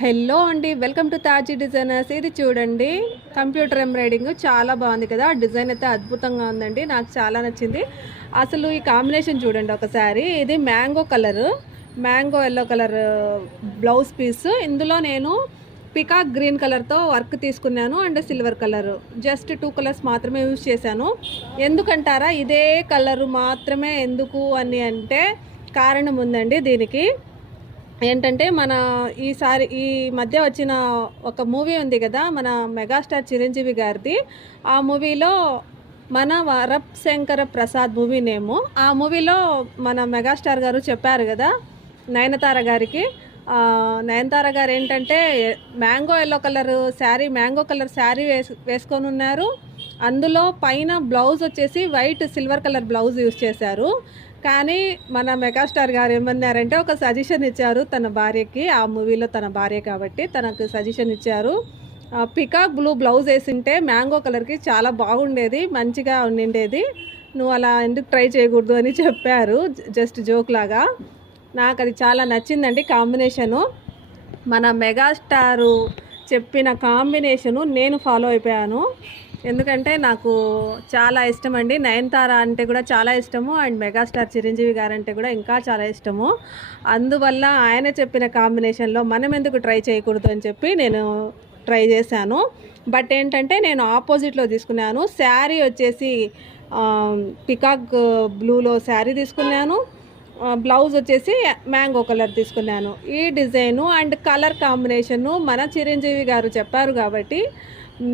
Hello అండి, welcome to తాజీ designers. ఇది చూడండి, కంప్యూటర్ ఎంబ్రాయిడింగ్ చాలా బాగుంది కదా. డిజైన్ అయితే అద్భుతంగా ఉందండి, నాకు చాలా నచ్చింది. అసలు ఈ కాంబినేషన్ చూడండి ఒకసారి. ఇది mango colour, mango yellow colour blouse piece. ఇందులో నేను పికాక్ గ్రీన్ కలర్తో వర్క్ తీసుకున్నాను and silver colour. Just 2 colours మాత్రమే యూజ్ చేశాను. ఎందుకంటారా, ఇదే కలరు మాత్రమే ఎందుకు అని అంటే కారణం ఉందండి దీనికి. ఏంటంటే మన ఈసారి ఈ మధ్య వచ్చిన ఒక మూవీ ఉంది కదా, మన మెగాస్టార్ చిరంజీవి గారిది. ఆ మూవీలో మన వరప్శంకర ప్రసాద్ మూవీ నేము. ఆ మూవీలో మన మెగాస్టార్ గారు చెప్పారు కదా నయనతార గారికి. నయనతార గారు ఏంటంటే mango yellow colour sari, mango colour sari వేసుకొని ఉన్నారు. అందులో పైన బ్లౌజ్ వచ్చేసి white silver colour blouse use చేశారు. కానీ మన మెగాస్టార్ గారు ఏమన్నారంటే ఒక సజెషన్ ఇచ్చారు తన భార్యకి. ఆ మూవీలో తన భార్య కాబట్టి తనకు సజెషన్ ఇచ్చారు. పికాక్ బ్లూ బ్లౌజ్ వేసింటే మ్యాంగో కలర్కి చాలా బాగుండేది, మంచిగా ఉండిండేది. నువ్వు అలా ఎందుకు ట్రై చేయకూడదు అని చెప్పారు, జస్ట్ జోక్ లాగా. నాకు అది చాలా నచ్చిందండి కాంబినేషను. మన మెగాస్టారు చెప్పిన కాంబినేషను నేను ఫాలో అయిపోయాను. ఎందుకంటే నాకు చాలా ఇష్టం అండి. నయనతార అంటే కూడా చాలా ఇష్టము అండ్ మెగాస్టార్ చిరంజీవి గారు అంటే కూడా ఇంకా చాలా ఇష్టము. అందువల్ల ఆయన చెప్పిన కాంబినేషన్లో మనం ఎందుకు ట్రై చేయకూడదు అని చెప్పి నేను ట్రై చేశాను. బట్ ఏంటంటే నేను ఆపోజిట్లో తీసుకున్నాను. శారీ వచ్చేసి పికాక్ బ్లూలో శారీ తీసుకున్నాను. బ్లౌజ్ వచ్చేసి మ్యాంగో కలర్ తీసుకున్నాను. ఈ డిజైను అండ్ కలర్ కాంబినేషను మన చిరంజీవి గారు చెప్పారు కాబట్టి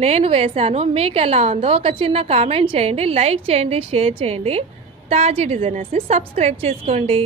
నేను వేశాను. మీకు ఎలా ఉందో ఒక చిన్న కామెంట్ చేయండి, లైక్ చేయండి, షేర్ చేయండి. తాజీ డిజైనర్స్ని సబ్స్క్రైబ్ చేసుకోండి.